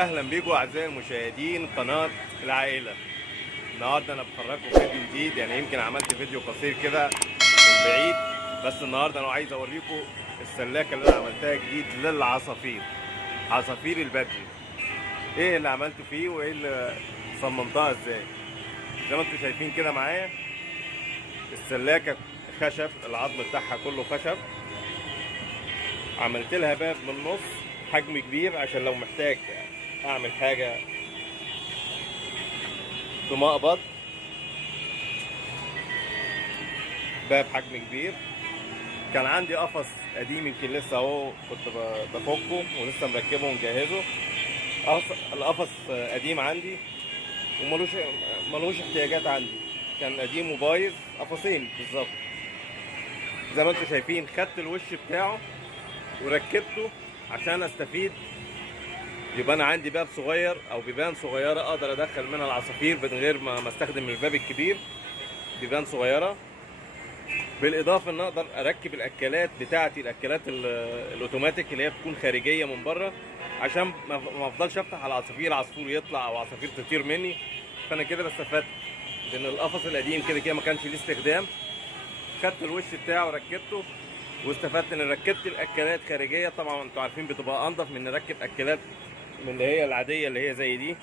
اهلا بيكم اعزائي المشاهدين قناه العائله. النهارده انا بفرجكم فيديو جديد، يعني يمكن عملت فيديو قصير كده من بعيد، بس النهارده انا عايز اوريكم السلاكه اللي انا عملتها جديد للعصافير، عصافير البدري. ايه اللي عملته فيه وايه اللي صممتها ازاي؟ زي ما انتم شايفين كده معايا السلاكه خشب، العظم بتاعها كله خشب. عملت لها باب من النص حجم كبير عشان لو محتاج اعمل حاجه في مقبض. باب حجم كبير. كان عندي قفص قديم يمكن لسه اهو كنت بفكه ولسه مركبه ومجهزه. القفص قديم عندي وملوش احتياجات عندي، كان قديم وبايظ، قفصين بالظبط. زي ما انتم شايفين خدت الوش بتاعه وركبته عشان استفيد، يبقى انا عندي باب صغير او بيبان صغيره اقدر ادخل منها العصافير من غير ما استخدم الباب الكبير. بيبان صغيره، بالاضافه ان اقدر اركب الاكلات بتاعتي، الاكلات الاوتوماتيك اللي هي بتكون خارجيه من بره، عشان ما افضلش افتح على العصافير، عصفور يطلع او عصافير تطير مني. فانا كده بستفاد، لان القفص القديم كده كده ما كانش ليه استخدام. خدت الوش بتاعه وركبته، واستفدت ان ركبت الاكلات خارجيه. طبعا انتوا عارفين بتبقى انضف من نركب اكلات من اللي هي العاديه اللي هي زي دي،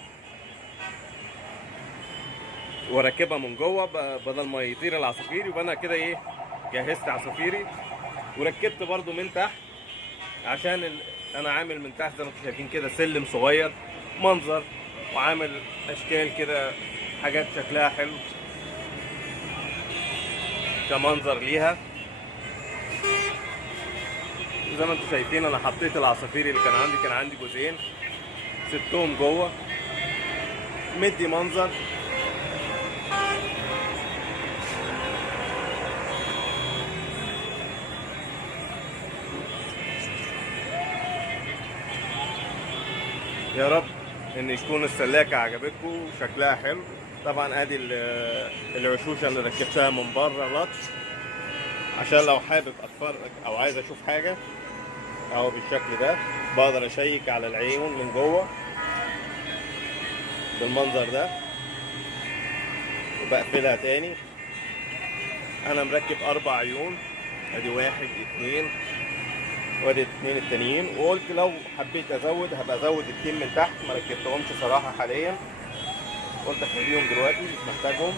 واركبها من جوه بدل ما يطير العصافير. يبقى انا كده ايه، جهزت عصافيري. وركبت برضو من تحت عشان انا عامل من تحت زي ما انتم شايفين كده سلم صغير منظر، وعامل اشكال كده، حاجات شكلها حلو كمنظر ليها. زي ما انتم شايفين انا حطيت العصافير اللي كان عندي جزئين، سبتهم جوه، مدي منظر. يا رب ان يكون السلاكه عجبتكم وشكلها حلو. طبعا ادي العشوشه اللي ركبتها من بره لاتش، عشان لو حابب اتفرج او عايز اشوف حاجه اهو بالشكل ده، بقدر اشيك على العيون من جوه بالمنظر ده، وبقفلها تاني. انا مركب 4 عيون، ادي 1 2 وادي 2 التانيين، وقلت لو حبيت ازود هبقى ازود التين من تحت، ما ركبتهمش صراحه حاليا، قلت اخليهم دلوقتي مش محتاجهم.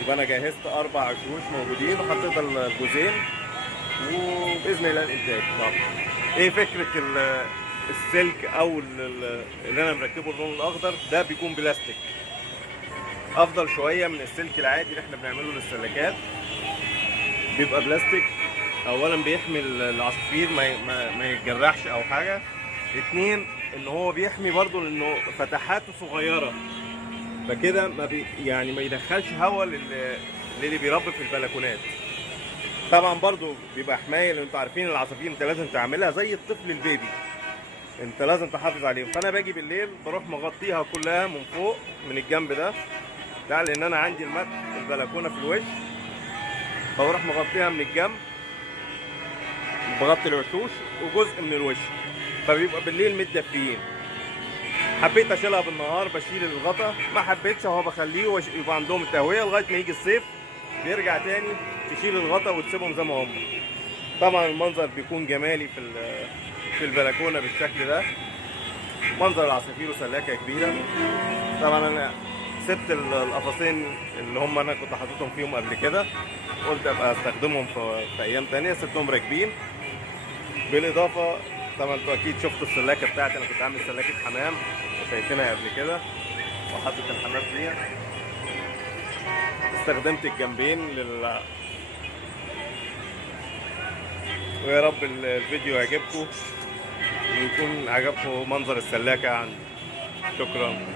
يبقى انا جهزت 4 عشوش موجودين وحطيت الجزئين، وباذن الله الانتاج. طب ايه فكره السلك او اللي انا مركبه اللون الاخضر ده؟ بيكون بلاستيك، افضل شويه من السلك العادي اللي احنا بنعمله للسلكات. بيبقى بلاستيك، اولا بيحمي العصافير ما يتجرحش او حاجه. 2 ان هو بيحمي برضو لانه فتحاته صغيره، فكده يعني ما يدخلش هواء اللي بيربي في البلكونات. طبعا برضو بيبقى حمايه، لان انتوا عارفين العصافير انت لازم تعملها زي الطفل البيبي، انت لازم تحافظ عليهم. فانا باجي بالليل بروح مغطيها كلها من فوق من الجنب ده لان انا عندي البلكونه في الوش، فبروح مغطيها من الجنب، بغطي الوشوش وجزء من الوش، فبيبقى بالليل متدفيين. حبيت اشيلها بالنهار بشيل الغطا، ما حبيتش اهو بخليه يبقى عندهم التهويه لغايه ما يجي الصيف، بيرجع تاني تشيل الغطا وتسيبهم زي ما هم. طبعا المنظر بيكون جمالي في البلكونه بالشكل ده، منظر العصافير وسلاكه كبيره. طبعا انا سبت القفصين اللي هم انا كنت حاططهم فيهم قبل كده، قلت ابقى استخدمهم في ايام تانية، سبتهم راكبين. بالاضافه طبعا انتوا اكيد شفتوا السلاكه بتاعتي، انا كنت عامل سلاكه حمام شايفينها قبل كده، وحاطط الحمام فيها. استخدمت الجنبين ويا رب الفيديو يعجبكم ويكون عجبكم منظر السلاكه عندي. شكرا.